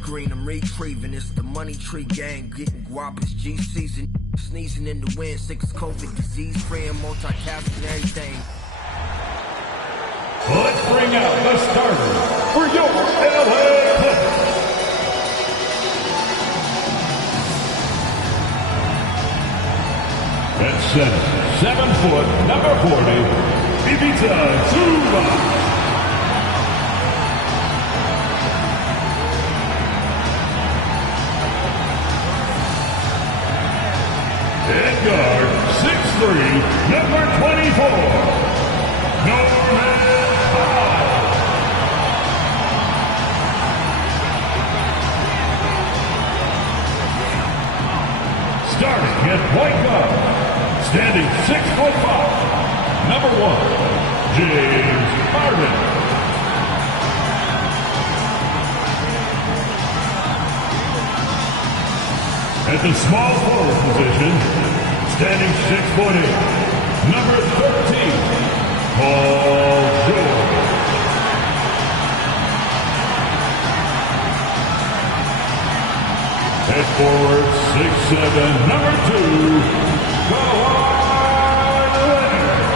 green, I'm retrieving. It's the money tree gang, getting guap, it's G season. Sneezing in the wind, sick as COVID, disease free and multitasking everything. Let's bring out the starter for your LA Clippers. At center, 7 foot, number 40, Ivica Zubac. At guard, 6'3", number 24, Norman Powell. Starting at point guard, standing 6'5", number 1, James Harden. At the small forward position, standing 6'8", number 13, Paul George. At forward, 6'7", number 2, Kawhi Leonard.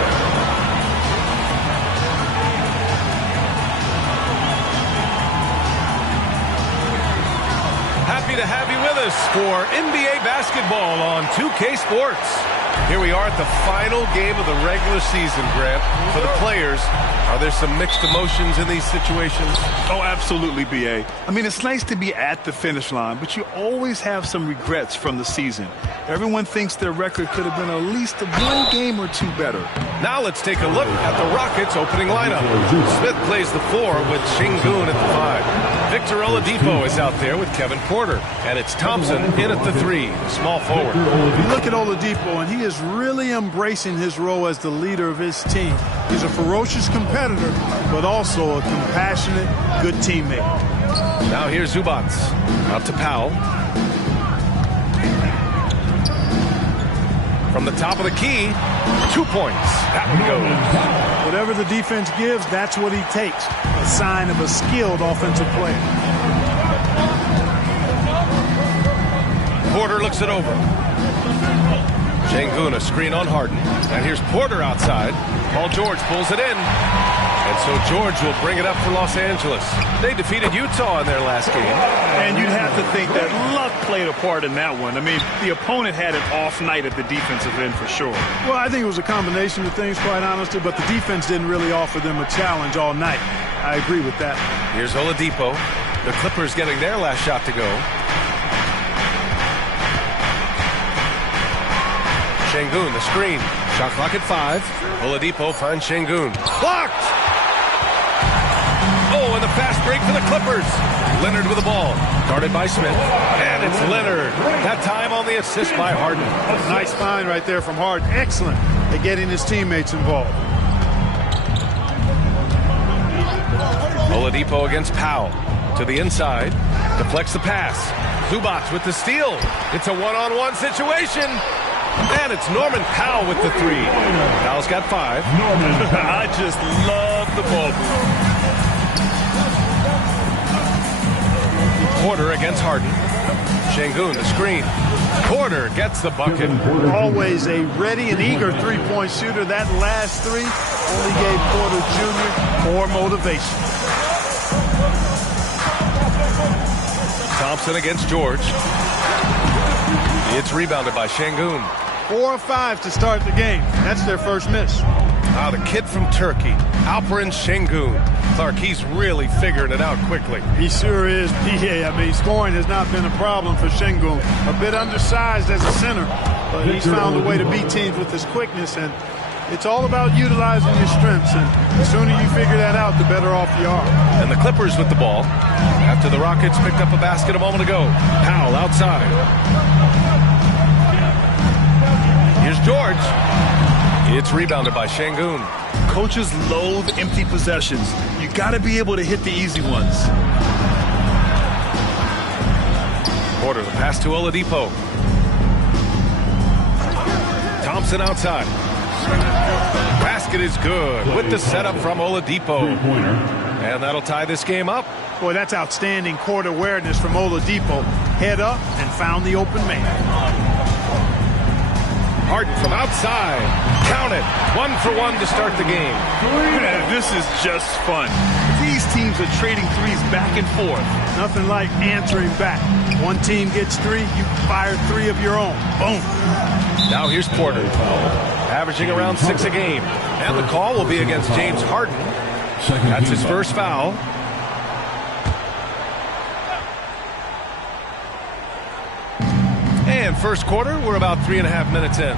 Happy to have you with us for NBA basketball on 2K Sports. Here we are at the final game of the regular season, Grant. For the players, are there some mixed emotions in these situations? Oh, absolutely, B.A. I mean, it's nice to be at the finish line, but you always have some regrets from the season. Everyone thinks their record could have been at least one game or two better. Now let's take a look at the Rockets' opening lineup. Smith plays the 4 with Sengun at the 5. Victor Oladipo is out there with Kevin Porter. And it's Thompson in at the 3, small forward. You look at Oladipo, and he is really embracing his role as the leader of his team. He's a ferocious competitor, but also a compassionate, good teammate. Now here's Zubac. Out to Powell. From the top of the key, 2 points. That one goes. Whatever the defense gives, that's what he takes. A sign of a skilled offensive player. Porter looks it over. Sengun, a screen on Harden. And here's Porter outside. Paul George pulls it in. And so George will bring it up for Los Angeles. They defeated Utah in their last game. And you'd have to think that luck played a part in that one. I mean, the opponent had an off night at the defensive end for sure. Well, I think it was a combination of things, quite honestly, but the defense didn't really offer them a challenge all night. I agree with that. Here's Oladipo. The Clippers getting their last shot to go. Sengun, the screen. Shot clock at 5. Oladipo finds Sengun. Blocked! Oh, and the fast break for the Clippers. Leonard with the ball. Guarded by Smith. And it's Leonard. That time on the assist by Harden. Nice find right there from Harden. Excellent at getting his teammates involved. Oladipo against Powell. To the inside. Deflects the pass. Zubac with the steal. It's a one-on-one situation. And it's Norman Powell with the 3. Powell's got 5. Norman, I just love the ball move. Porter against Harden. Sengun, the screen. Porter gets the bucket. Always a ready and eager three-point shooter. That last 3 only gave Porter Jr. more motivation. Thompson against George. It's rebounded by Sengun. 4 of 5 to start the game. That's their first miss. The kid from Turkey, Alperen Sengun. Clark, he's really figuring it out quickly. He sure is, PA. I mean, scoring has not been a problem for Sengun. A bit undersized as a center, but he's found a way to beat teams with his quickness, and it's all about utilizing your strengths, and the sooner you figure that out, the better off you are. And the Clippers with the ball after the Rockets picked up a basket a moment ago. Powell outside. Here's George. It's rebounded by Sengun. Coaches loathe empty possessions. You got to be able to hit the easy ones. Porter, the pass to Oladipo. Thompson outside. Basket is good with the setup from Oladipo. And that'll tie this game up. Boy, that's outstanding court awareness from Oladipo. Head up and found the open man. Harden from outside. Count it. 1 for 1 to start the game. Man, this is just fun. These teams are trading threes back and forth. Nothing like answering back. One team gets 3, you fire 3 of your own. Boom. Now here's Porter, averaging around 6 a game. And the call will be against James Harden. That's his first foul. And first quarter, we're about 3.5 minutes in.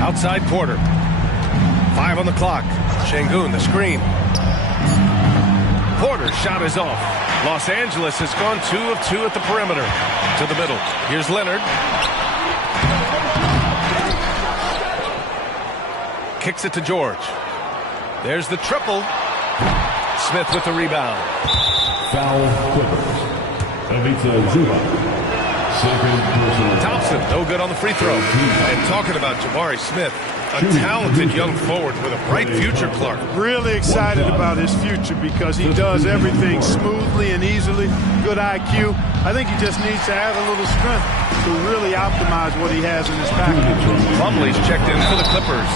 Outside Porter. 5 on the clock. Şengün, the screen. Porter's shot is off. Los Angeles has gone 2 of 2 at the perimeter. To the middle. Here's Leonard. Kicks it to George. There's the triple. Smith with the rebound. Foul Clippers. Ivica Zubac. Second personal. Thompson, no good on the free throw. And talking about Jabari Smith, a talented young forward with a bright future, Clark. Really excited about his future because he does everything smoothly and easily. Good IQ. I think he just needs to add a little strength to really optimize what he has in his package. Plumlee's checked in for the Clippers.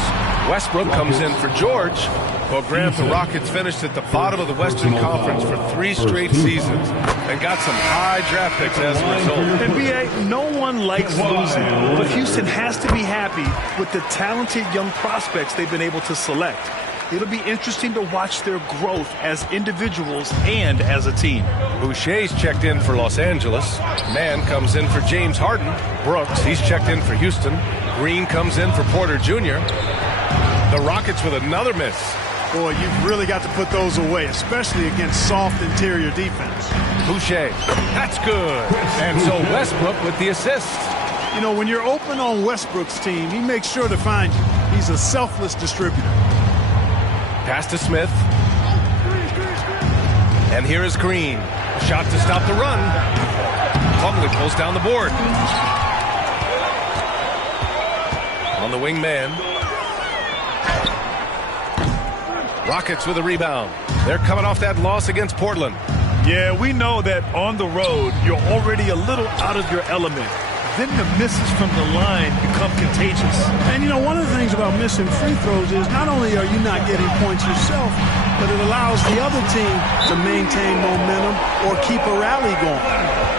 Westbrook comes in for George. Well, Grant, the Rockets finished at the bottom of the Western Conference for 3 straight seasons and got some high draft picks as a result. And B.A., no one likes losing, but Houston has to be happy with the talented young prospects they've been able to select. It'll be interesting to watch their growth as individuals and as a team. Boucher's checked in for Los Angeles. Mann comes in for James Harden. Brooks, he's checked in for Houston. Green comes in for Porter Jr. The Rockets with another miss. Boy, you've really got to put those away, especially against soft interior defense. Boucher, that's good. And so Westbrook with the assist. You know, when you're open on Westbrook's team, he makes sure to find you. He's a selfless distributor. Pass to Smith. And here is Green. Shot to stop the run. Plumlee pulls down the board. On the wing man. Rockets with a rebound. They're coming off that loss against Portland. Yeah, we know that on the road, you're already a little out of your element. Then the misses from the line become contagious. And, you know, one of the things about missing free throws is not only are you not getting points yourself, but it allows the other team to maintain momentum or keep a rally going.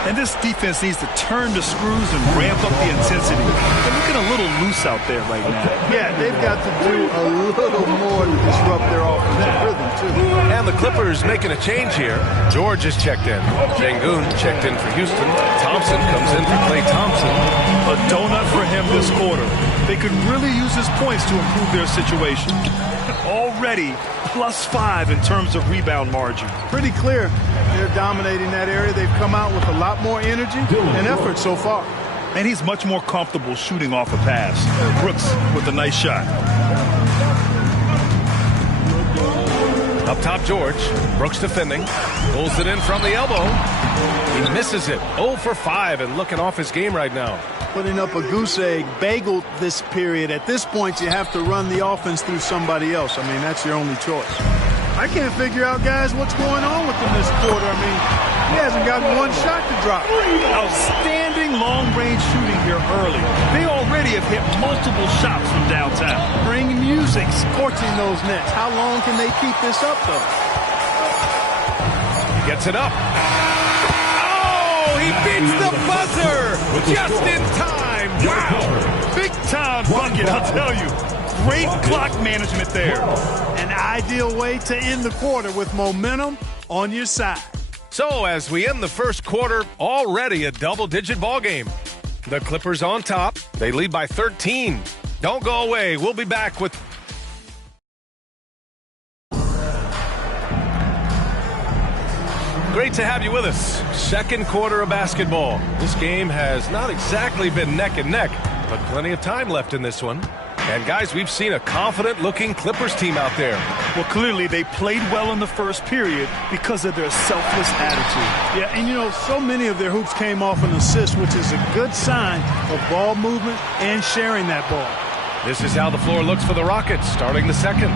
And this defense needs to turn the screws and ramp up the intensity. They're looking a little loose out there right now. Yeah, they've got to do a little more to disrupt their offensive rhythm, too. And the Clippers making a change here. George is checked in. Şengün checked in for Houston. Thompson comes in for Klay Thompson. A donut for him this quarter. They could really use his points to improve their situation. Already +5 in terms of rebound margin. Pretty clear they're dominating that area. They've come out with a lot more energy and effort so far. And he's much more comfortable shooting off a pass. Brooks with a nice shot. Up top, George. Brooks defending. Pulls it in from the elbow. He misses it. 0 for 5 and looking off his game right now. Putting up a goose egg, bageled this period. At this point, you have to run the offense through somebody else. I mean, that's your only choice. I can't figure out, guys, what's going on with him this quarter. I mean, he hasn't gotten one shot to drop. Outstanding long-range shooting here early. They already have hit multiple shots from downtown. Bring music, scorching those nets. How long can they keep this up, though? He gets it up. Oh, he beats the buzzer just in time. Wow. Big-time bucket, I'll tell you. Great clock management there. An ideal way to end the quarter with momentum on your side. So as we end the first quarter, already a double-digit ball game. The Clippers on top. They lead by 13. Don't go away. We'll be back with... Great to have you with us. Second quarter of basketball. This game has not exactly been neck and neck, but plenty of time left in this one. And guys, we've seen a confident-looking Clippers team out there. Well, clearly they played well in the first period because of their selfless attitude. Yeah, and you know, so many of their hoops came off an assist, which is a good sign of ball movement and sharing that ball. This is how the floor looks for the Rockets starting the second.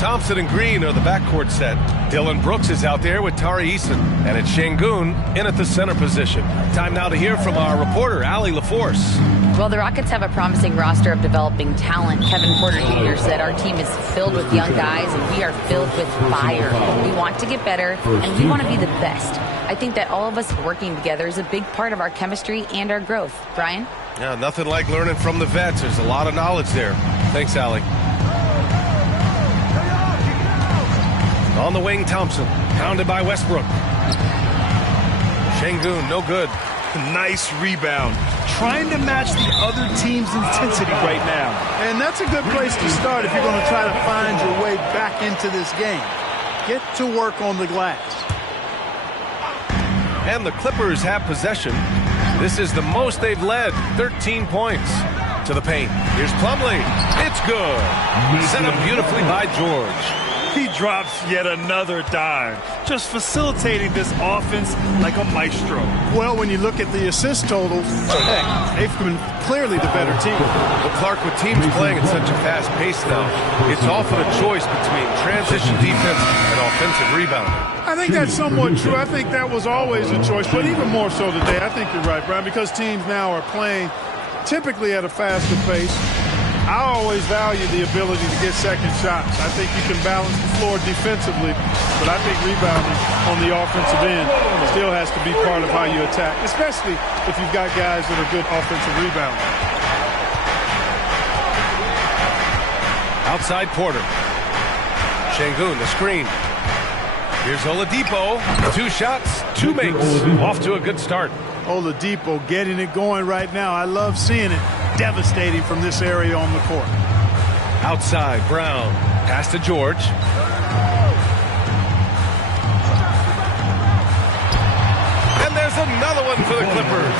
Thompson and Green are the backcourt set. Dylan Brooks is out there with Tari Eason. And it's Şengün in at the center position. Time now to hear from our reporter, Allie LaForce. Well, the Rockets have a promising roster of developing talent. Kevin Porter Jr. said our team is filled with young guys and we are filled with fire. We want to get better and we want to be the best. I think that all of us working together is a big part of our chemistry and our growth. Brian? Yeah, nothing like learning from the vets. There's a lot of knowledge there. Thanks, Allie. On the wing, Thompson, pounded by Westbrook. Şengün, no good. Nice rebound. Trying to match the other team's intensity right now. And that's a good place to start if you're going to try to find your way back into this game. Get to work on the glass. And the Clippers have possession. This is the most they've led, 13 points. To the paint. Here's Plumlee. It's good. Set up beautifully by George. He drops yet another dime, just facilitating this offense like a maestro. Well, when you look at the assist totals, they've been clearly the better team. Well, Clark, with teams playing at such a fast pace now, it's often a choice between transition defense and offensive rebounding. I think that's somewhat true. I think that was always a choice, but even more so today. I think you're right, Brian, because teams now are playing typically at a faster pace. I always value the ability to get second shots. I think you can balance the floor defensively, but I think rebounding on the offensive end still has to be part of how you attack, especially if you've got guys that are good offensive rebounders. Outside Porter. Şengün, the screen. Here's Oladipo. 2 shots, 2 makes. Off to a good start. Oladipo getting it going right now. I love seeing it. Devastating from this area on the court. Outside, Brown. Pass to George. And there's another one for the Clippers.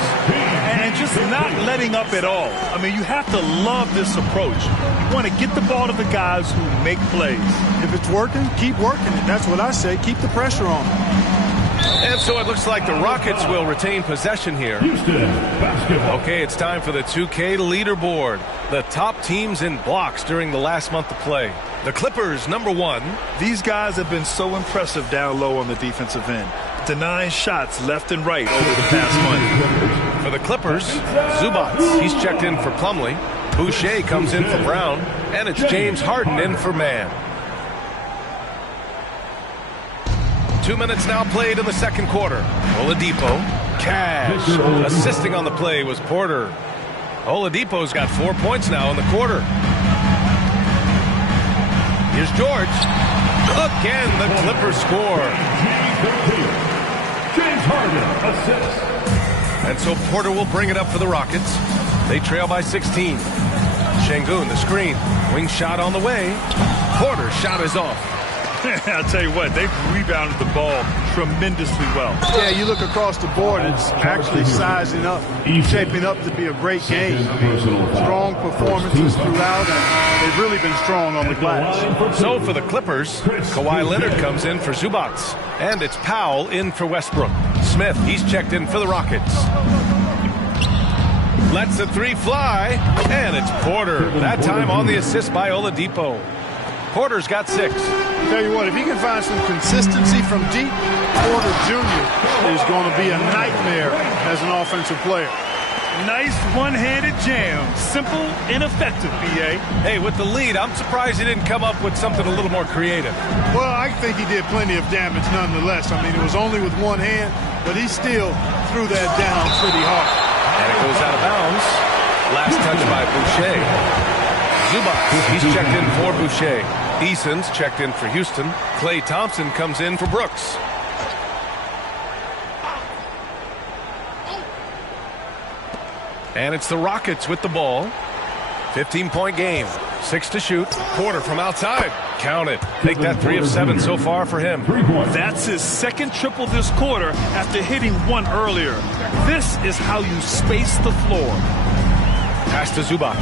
And just not letting up at all. I mean, you have to love this approach. You want to get the ball to the guys who make plays. If it's working, keep working it. That's what I say. Keep the pressure on. And so it looks like the Rockets will retain possession here. Okay, it's time for the 2K leaderboard. The top teams in blocks during the last month of play. The Clippers, number 1. These guys have been so impressive down low on the defensive end, denying shots left and right over the past month. For the Clippers, Zubac. He's checked in for Plumlee. Boucher comes in for Brown. And it's James Harden in for Mann. 2 minutes now played in the second quarter. Oladipo. Cash. Assisting on the play was Porter. Oladipo's got 4 points now in the quarter. Here's George. Again, the Clippers score. James Harden assists. And so Porter will bring it up for the Rockets. They trail by 16. Şengün, the screen. Wing shot on the way. Porter's shot is off. I'll tell you what, they've rebounded the ball tremendously well. Yeah, you look across the board, it's actually sizing up, shaping up to be a great game. I mean, strong performances throughout, and they've really been strong on the glass. So for the Clippers, Kawhi Leonard comes in for Zubac. And it's Powell in for Westbrook. Smith, he's checked in for the Rockets. Lets the 3 fly, and it's Porter. That time on the assist by Oladipo. Porter's got 6. Tell you what, if he can find some consistency from deep, Porter Jr. is going to be a nightmare as an offensive player. Nice one-handed jam. Simple and effective, B.A. Hey, with the lead, I'm surprised he didn't come up with something a little more creative. Well, I think he did plenty of damage nonetheless. I mean, it was only with one hand, but he still threw that down pretty hard. And it goes out of bounds. Last touch by Boucher. Zubac, he's checked in for Boucher. Eason's checked in for Houston. Klay Thompson comes in for Brooks. And it's the Rockets with the ball. 15-point game. 6 to shoot. Porter from outside. Count it. Make that 3 of 7 so far for him. That's his second triple this quarter after hitting 1 earlier. This is how you space the floor. Pass to Zubac.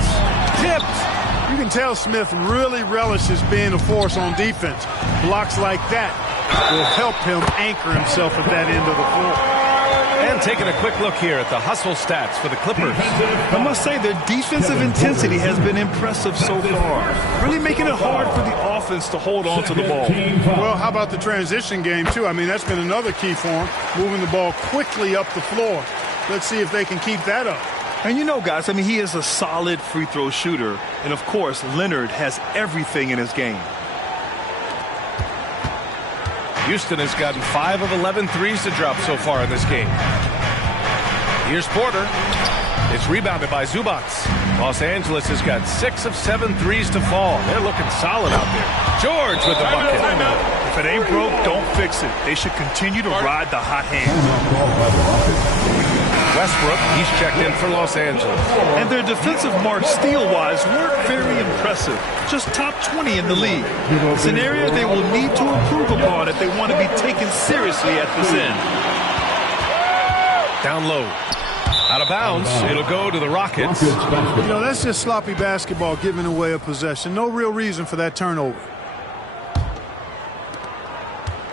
Tipped. You can tell Smith really relishes being a force on defense. Blocks like that will help him anchor himself at that end of the floor. And And taking a quick look here at the hustle stats for the Clippers. I must say their defensive intensity has been impressive so far. Really making it hard for the offense to hold on to the ball. Well, how about the transition game, too? I mean, that's been another key for them, moving the ball quickly up the floor. Let's see if they can keep that up. And you know, guys, I mean, he is a solid free throw shooter. And, of course, Leonard has everything in his game. Houston has gotten 5 of 11 threes to drop so far in this game. Here's Porter. It's rebounded by Zubac. Los Angeles has got 6 of 7 threes to fall. They're looking solid out there. George with the bucket. If it ain't broke, don't fix it. They should continue to ride the hot hand. Westbrook, he's checked in for Los Angeles. And their defensive marks steal-wise weren't very impressive. Just top 20 in the league. It's an area they will need to improve upon if they want to be taken seriously at this end. Down low. Out of bounds. It'll go to the Rockets. You know, that's just sloppy basketball, giving away a possession. No real reason for that turnover.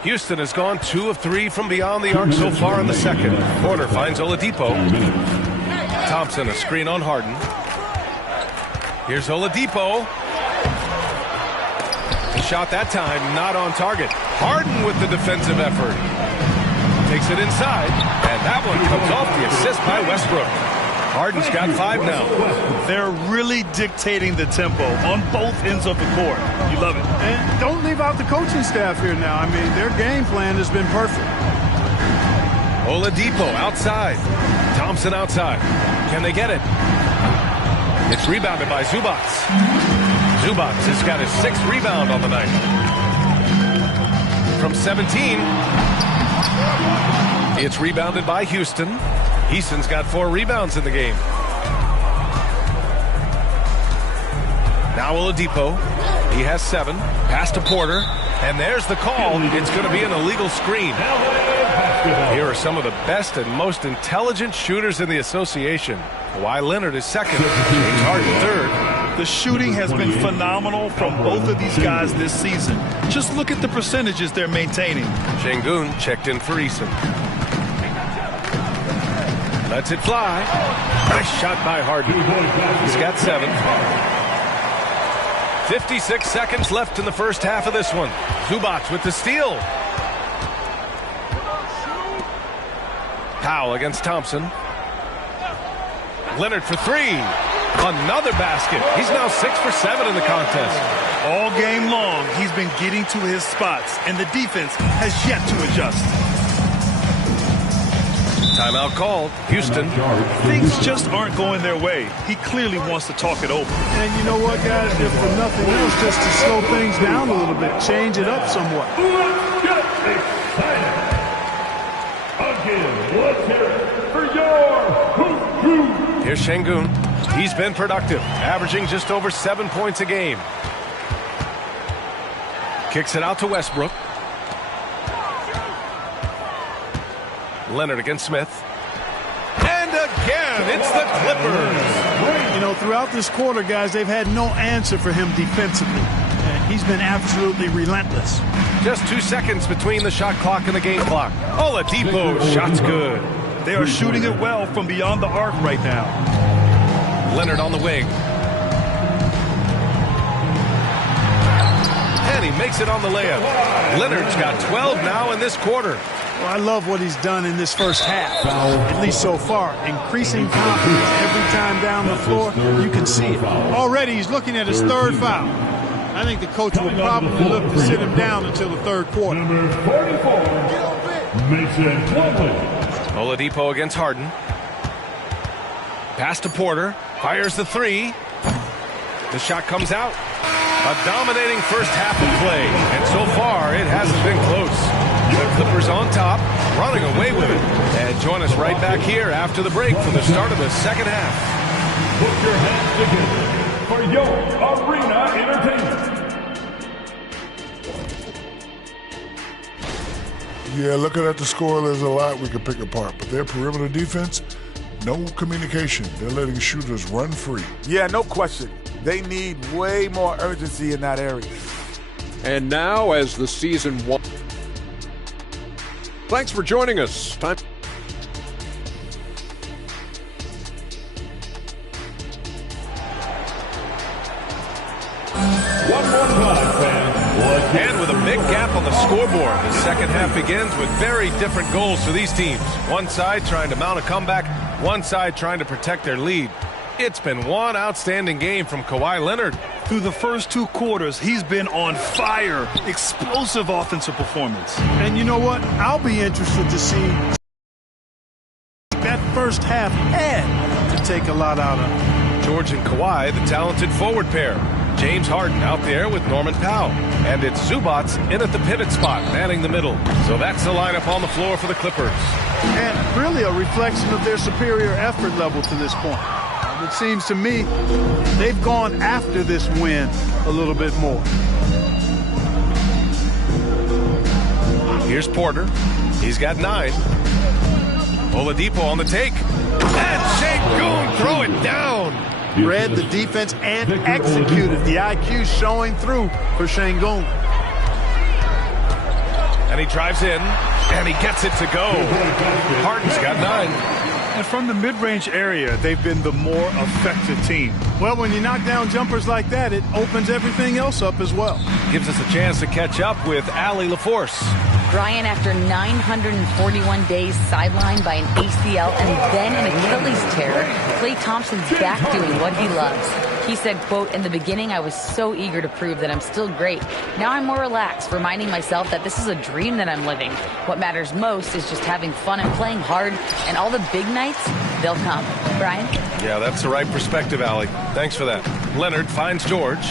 Houston has gone 2 of 3 from beyond the arc so far in the second. Porter finds Oladipo. Thompson, a screen on Harden. Here's Oladipo. The shot that time not on target. Harden with the defensive effort. Takes it inside, and that one comes off the assist by Westbrook. Harden's got 5 now. They're really dictating the tempo on both ends of the court. You love it. And don't leave out the coaching staff here now. I mean, their game plan has been perfect. Oladipo outside. Thompson outside. Can they get it? It's rebounded by Zubac. Zubac has got his 6th rebound on the night. From 17. It's rebounded by Houston. Easton's got 4 rebounds in the game. Now Oladipo. He has 7. Pass to Porter. And there's the call. It's going to be an illegal screen. Here are some of the best and most intelligent shooters in the association. Kawhi Leonard is second. James Harden third. The shooting has been phenomenal from both of these guys this season. Just look at the percentages they're maintaining. Şengün checked in for Eason. Lets it fly. Nice shot by Harden. He's got 7. 56 seconds left in the first half of this one. Zubac with the steal. Powell against Thompson. Leonard for 3. Another basket. He's now 6 for 7 in the contest. All game long, he's been getting to his spots, and the defense has yet to adjust. Timeout called. Houston. Things just aren't going their way. He clearly wants to talk it over. And you know what, guys? If for nothing else, just to slow things down a little bit, change it up somewhat. Let's get excited. Again, let's hear it for your Hoop Crew. Here's Şengün. He's been productive, averaging just over 7 points a game. Kicks it out to Westbrook. Leonard against Smith. And again, it's the Clippers. You know, throughout this quarter, guys, they've had no answer for him defensively. And he's been absolutely relentless. Just 2 seconds between the shot clock and the game clock. Oladipo, shot's good. They are shooting it well from beyond the arc right now. Leonard on the wing. And he makes it on the layup. Leonard's got 12 now in this quarter. Well, I love what he's done in this first half, at least so far. Increasing confidence every time down the floor. You can see it. Already he's looking at his 3rd foul. I think the coach will probably look to sit him down until the 3rd quarter. Number 44, Mason Plumlee. Oladipo against Harden. Pass to Porter. Fires the 3. The shot comes out. A dominating first half of play. And so far, it hasn't been close. The Clippers on top, running away with it. And join us right back here after the break for the start of the second half. Put your hands together for your Arena Entertainment. Yeah, looking at the score, there's a lot we can pick apart. But their perimeter defense, no communication. They're letting shooters run free. Yeah, no question. They need way more urgency in that area. And now, as the season one. Thanks for joining us. scoreboard. The second half begins with very different goals for these teams. One side trying to mount a comeback, one side trying to protect their lead. It's been one outstanding game from Kawhi Leonard. Through the first 2 quarters, he's been on fire. Explosive offensive performance. And you know what? I'll be interested to see that first half had to take a lot out of him. George and Kawhi, the talented forward pair. James Harden out there with Norman Powell. And it's Zubac in at the pivot spot, manning the middle. So that's the lineup on the floor for the Clippers. And really a reflection of their superior effort level to this point. It seems to me they've gone after this win a little bit more. Here's Porter. He's got 9. Oladipo on the take. And Sengun throw it down. Read the defense and executed. The IQ showing through for Sengun. And he drives in, and he gets it to go. Harden's got 9. And from the mid-range area, they've been the more effective team. Well, when you knock down jumpers like that, it opens everything else up as well. Gives us a chance to catch up with Allie LaForce. Brian, after 941 days sidelined by an ACL and then an Achilles tear, Klay Thompson's back doing what he loves. He said, quote, "In the beginning, I was so eager to prove that I'm still great. Now I'm more relaxed, reminding myself that this is a dream that I'm living. What matters most is just having fun and playing hard, and all the big nights, they'll come." Brian? Yeah, that's the right perspective, Allie. Thanks for that. Leonard finds George.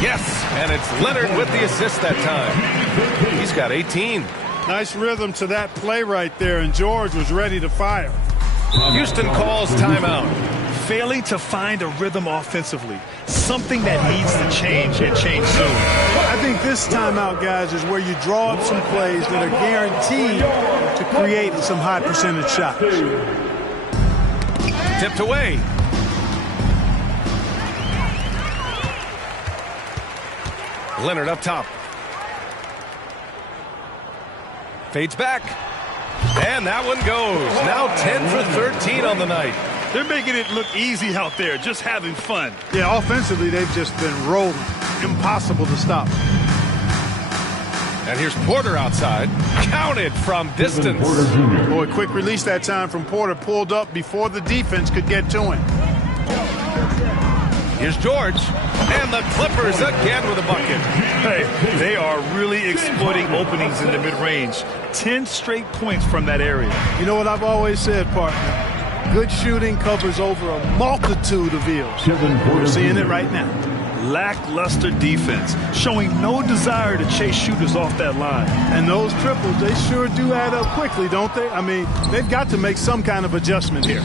Yes, and it's Leonard with the assist that time. He's got 18. Nice rhythm to that play right there, and George was ready to fire. Houston calls timeout. Failing to find a rhythm offensively, something that needs to change and change soon. I think this timeout, guys, is where you draw up some plays that are guaranteed to create some high percentage shots. Tipped away. Leonard up top. Fades back. And that one goes. Now 10 for 13 on the night. They're making it look easy out there, just having fun. Yeah, offensively, they've just been rolling. Impossible to stop. And here's Porter outside. Counted from distance. Boy, quick release that time from Porter. Pulled up before the defense could get to him. Here's George. And the Clippers again with a bucket. Hey, they are really exploiting openings in the mid-range. 10 straight points from that area. You know what I've always said, partner? Good shooting covers over a multitude of ills. We're seeing it right now. Lackluster defense, showing no desire to chase shooters off that line. And those triples, they sure do add up quickly, don't they? I mean, they've got to make some kind of adjustment here.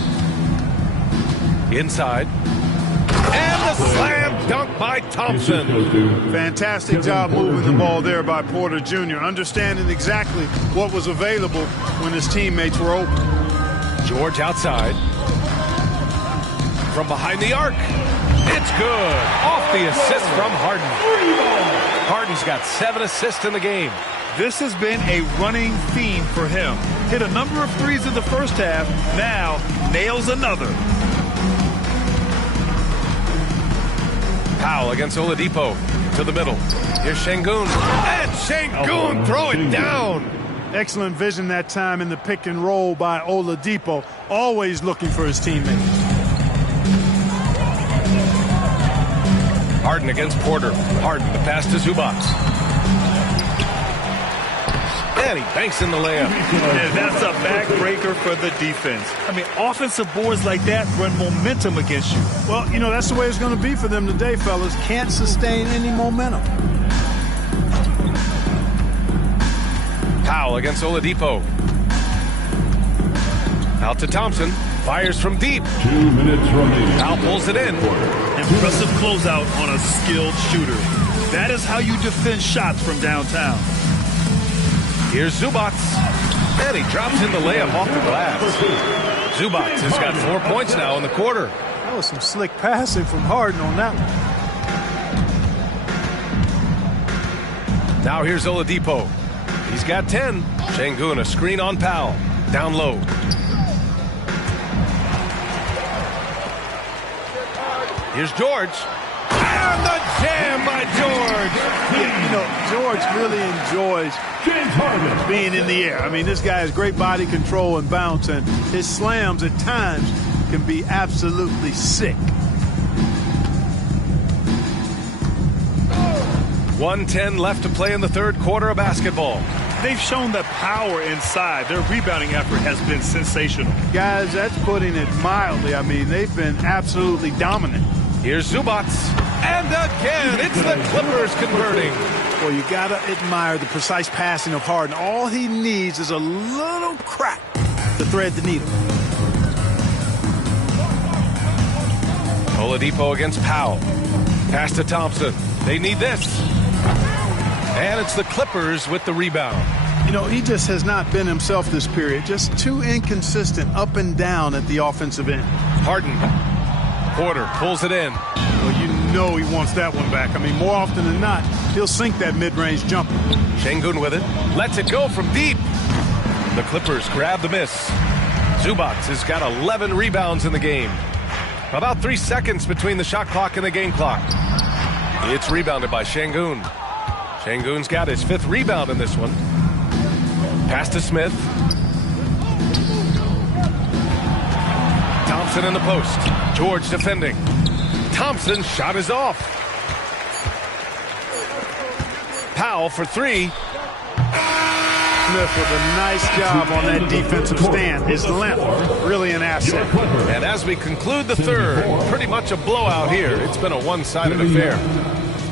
Inside. And the slam dunk by Thompson. Fantastic job moving the ball there by Porter Jr., understanding exactly what was available when his teammates were open. George outside. From behind the arc. It's good. Off the assist from Harden. Harden's got 7 assists in the game. This has been a running theme for him. Hit a number of threes in the first half. Now nails another. Powell against Oladipo. To the middle. Here's Sengun. And Sengun throw it down. Excellent vision that time in the pick and roll by Oladipo. Always looking for his teammates. Harden against Porter. Harden, the pass to Zubac. And he banks in the layup. And that's a backbreaker for the defense. I mean, offensive boards like that run momentum against you. Well, you know, that's the way it's going to be for them today, fellas. Can't sustain any momentum. Powell against Oladipo. Out to Thompson. Fires from deep. 2 minutes remaining. Powell pulls it in. Impressive closeout on a skilled shooter. That is how you defend shots from downtown. Here's Zubac. And he drops in the layup off the glass. Zubac has got 4 points now in the quarter. That was some slick passing from Harden on that one. Now here's Oladipo. He's got 10. Sengun, a screen on Powell. Down low. Here's George. And And the jam by George. Yeah, you know, George really enjoys being in the air. I mean, this guy has great body control and bounce, and his slams at times can be absolutely sick. 1:10 left to play in the third quarter of basketball. They've shown the power inside. Their rebounding effort has been sensational. Guys, that's putting it mildly. I mean, they've been absolutely dominant. Here's Zubac. And again, it's the Clippers converting. Well, you got to admire the precise passing of Harden. All he needs is a little crack to thread the needle. Oladipo against Powell. Pass to Thompson. They need this. And it's the Clippers with the rebound. You know, he just has not been himself this period. Just too inconsistent up and down at the offensive end. Harden. Porter pulls it in. Well, you know he wants that one back. I mean, more often than not, he'll sink that mid-range jumper. Şengün with it. Lets it go from deep. The Clippers grab the miss. Zubac has got 11 rebounds in the game. About 3 seconds between the shot clock and the game clock. It's rebounded by Şengün. Şengün's got his 5th rebound in this one. Pass to Smith. Thompson in the post. George defending. Thompson's shot is off. Powell for 3. Smith with a nice job on that defensive stand. His length, really an asset. And as we conclude the third, pretty much a blowout here. It's been a one-sided affair.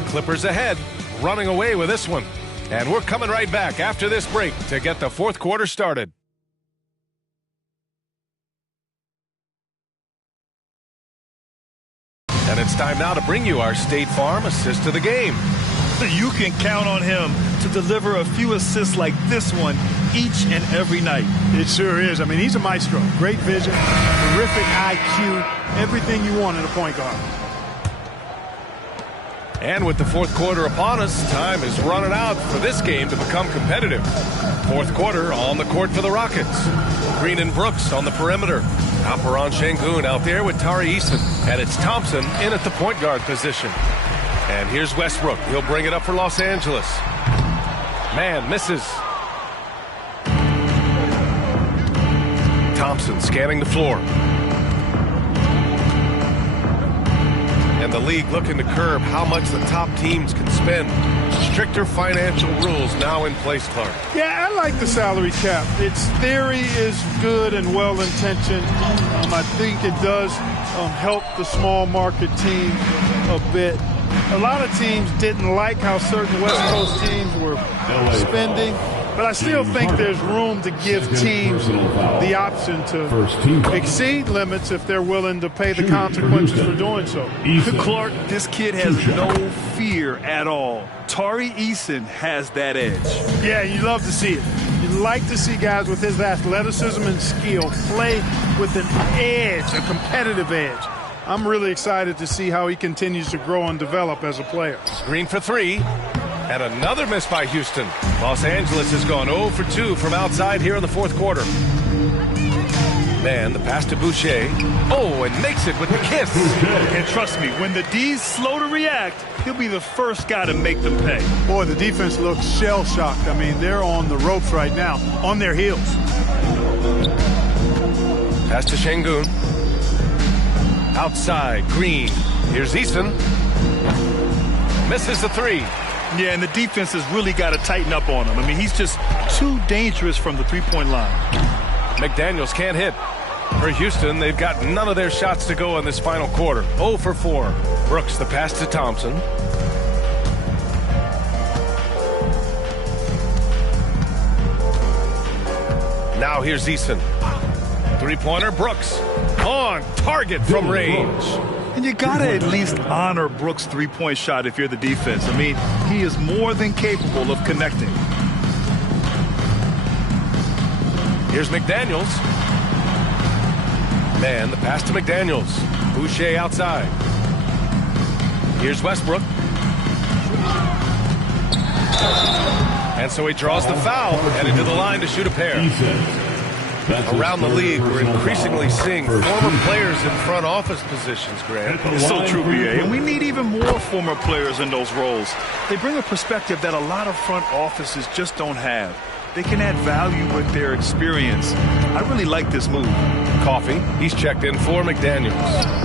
Clippers ahead, running away with this one. And we're coming right back after this break to get the fourth quarter started. And it's time now to bring you our State Farm assist of the game. You can count on him to deliver a few assists like this one each and every night. It sure is. I mean, he's a maestro. Great vision, terrific IQ, everything you want in a point guard. And with the fourth quarter upon us, time is running out for this game to become competitive. Fourth quarter on the court for the Rockets. Green and Brooks on the perimeter. Alperen Şengün out there with Tari Eason. And it's Thompson in at the point guard position. And here's Westbrook. He'll bring it up for Los Angeles. Man misses. Thompson scanning the floor. And the league looking to curb how much the top teams can spend. Stricter financial rules now in place, Clark. Yeah, I like the salary cap. Its theory is good and well-intentioned. I think it does help the small market team a bit. A lot of teams didn't like how certain West Coast teams were spending, but I still think there's room to give teams the option to exceed limits if they're willing to pay the consequences for doing so. Clark, this kid has no fear at all. Tari Eason has that edge. Yeah, you love to see it. You like to see guys with his athleticism and skill play with an edge, a competitive edge. I'm really excited to see how he continues to grow and develop as a player. Green for 3. And another miss by Houston. Los Angeles has gone 0 for 2 from outside here in the fourth quarter. Man, the pass to Boucher. Oh, and makes it with the kiss. And trust me, when the D's slow to react, he'll be the first guy to make them pay. Boy, the defense looks shell-shocked. I mean, they're on the ropes right now, on their heels. Pass to Şengün. Outside, Green. Here's Eason. Misses the 3. Yeah, and the defense has really got to tighten up on him. I mean, he's just too dangerous from the three-point line. McDaniels can't hit. For Houston, they've got none of their shots to go in this final quarter. 0 for 4. Brooks, the pass to Thompson. Now here's Eason. Three-pointer, Brooks. On target from range. And you got to at least honor Brooks' three-point shot if you're the defense. I mean, he is more than capable of connecting. Here's McDaniels. Man, the pass to McDaniels. Boucher outside. Here's Westbrook. And so he draws the foul, headed to the line to shoot a pair. Around the league, we're increasingly seeing former players in front office positions, Grant. It's so true, B.A., and we need even more former players in those roles. They bring a perspective that a lot of front offices just don't have. They can add value with their experience. I really like this move. Coffee, he's checked in for McDaniels.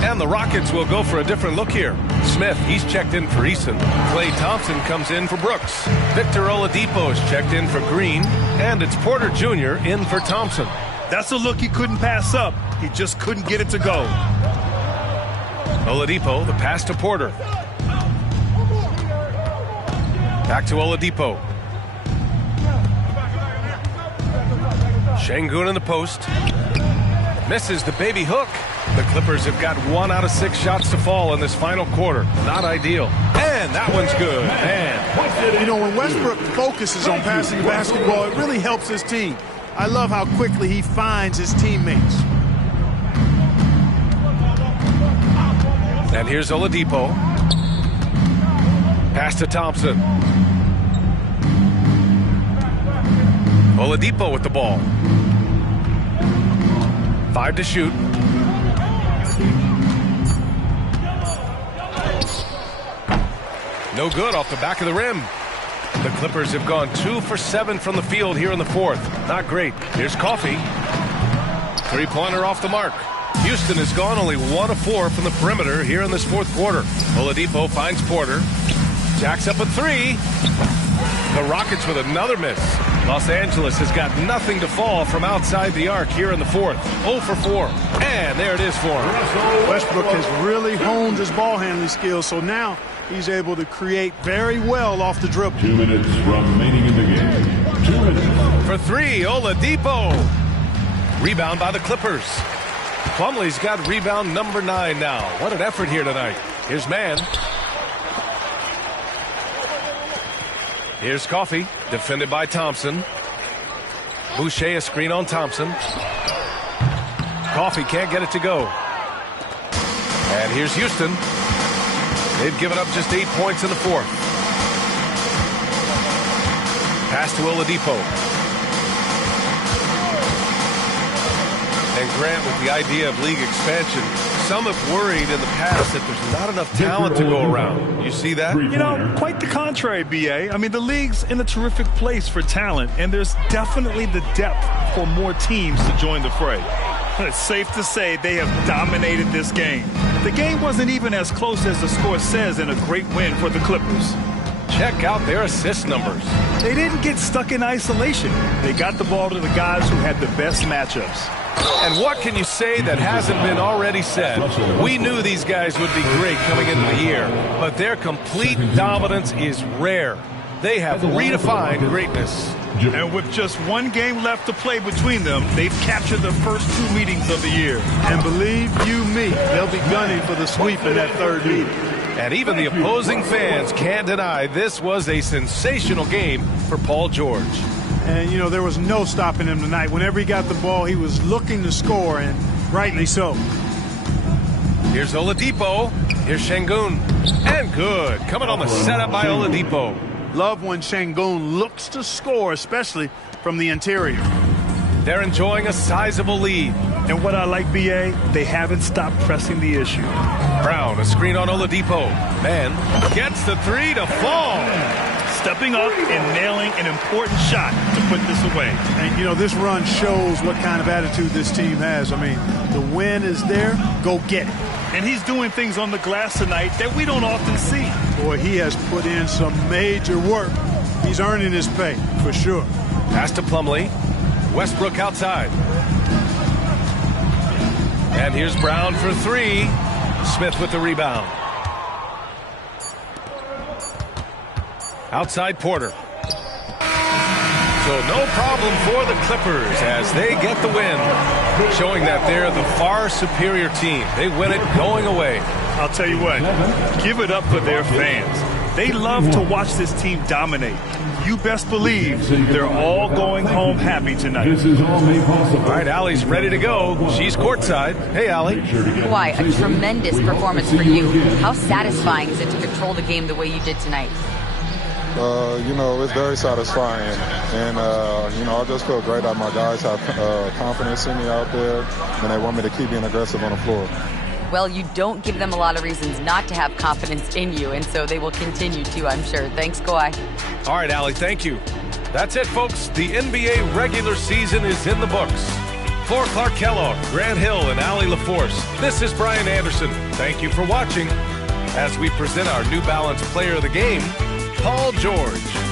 And the Rockets will go for a different look here. Smith, he's checked in for Eason. Klay Thompson comes in for Brooks. Victor Oladipo is checked in for Green. And it's Porter Jr. in for Thompson. That's a look he couldn't pass up. He just couldn't get it to go. Oladipo, the pass to Porter. Back to Oladipo. Şengün in the post. Misses the baby hook. The Clippers have got 1 out of 6 shots to fall in this final quarter. Not ideal. And that one's good. Man. You know, when Westbrook focuses on passing the basketball, it really helps his team. I love how quickly he finds his teammates. And here's Oladipo. Pass to Thompson. Oladipo with the ball. 5 to shoot. No good off the back of the rim. The Clippers have gone 2 for 7 from the field here in the fourth. Not great. Here's Coffee. Three-pointer off the mark. Houston has gone only 1 of 4 from the perimeter here in this fourth quarter. Oladipo finds Porter. Jacks up a 3. The Rockets with another miss. Los Angeles has got nothing to fall from outside the arc here in the fourth. 0 for 4. And there it is for him. Westbrook has really honed his ball handling skills, so now he's able to create very well off the dribble. 2 minutes remaining in the game. 2 minutes. For 3, Oladipo. Rebound by the Clippers. Plumlee's got rebound number 9 now. What an effort here tonight. Here's Mann. Here's Coffee, defended by Thompson. Boucher a screen on Thompson. Coffee can't get it to go. And here's Houston. They've given up just 8 points in the fourth. Pass to Oladipo. And Grant, with the idea of league expansion, some have worried in the past that there's not enough talent to go around. You see that? You know, quite the contrary, B.A. I mean, the league's in a terrific place for talent, and there's definitely the depth for more teams to join the fray. It's safe to say they have dominated this game. The game wasn't even as close as the score says in a great win for the Clippers. Check out their assist numbers. They didn't get stuck in isolation. They got the ball to the guys who had the best matchups. And what can you say that hasn't been already said? We knew these guys would be great coming into the year, but their complete dominance is rare. They have redefined greatness. And with just 1 game left to play between them, they've captured the first 2 meetings of the year. And believe you me, they'll be gunning for the sweep in that 3rd meeting. And even the opposing fans can't deny this was a sensational game for Paul George. And, you know, there was no stopping him tonight. Whenever he got the ball, he was looking to score, and rightly so. Here's Oladipo. Here's Şengün. And good. Coming on the setup by Oladipo. Love when Şengün looks to score, especially from the interior. They're enjoying a sizable lead. And what I like, B.A., they haven't stopped pressing the issue. Brown, a screen on Oladipo. Man gets the 3 to fall. Stepping up and nailing an important shot to put this away. And, you know, this run shows what kind of attitude this team has. I mean, the win is there, go get it. And he's doing things on the glass tonight that we don't often see. Boy, he has put in some major work. He's earning his pay, for sure. Pass to Plumlee. Westbrook outside. And here's Brown for 3. Smith with the rebound. Outside Porter. So no problem for the Clippers as they get the win, showing that they're the far superior team. They win it going away. I'll tell you what, give it up for their fans. They love to watch this team dominate. You best believe they're all going home happy tonight. All right, Allie's ready to go. She's courtside. Hey, Allie. Kawhi, a tremendous performance for you. How satisfying is it to control the game the way you did tonight? you know, it's very satisfying. And, you know, I just feel great that my guys have confidence in me out there, and they want me to keep being aggressive on the floor. Well, you don't give them a lot of reasons not to have confidence in you, and so they will continue to, I'm sure. Thanks, Kawhi. All right, Allie, thank you. That's it, folks. The NBA regular season is in the books. For Clark Kellogg, Grant Hill, and Allie LaForce, this is Brian Anderson. Thank you for watching as we present our New Balance Player of the Game, Paul George.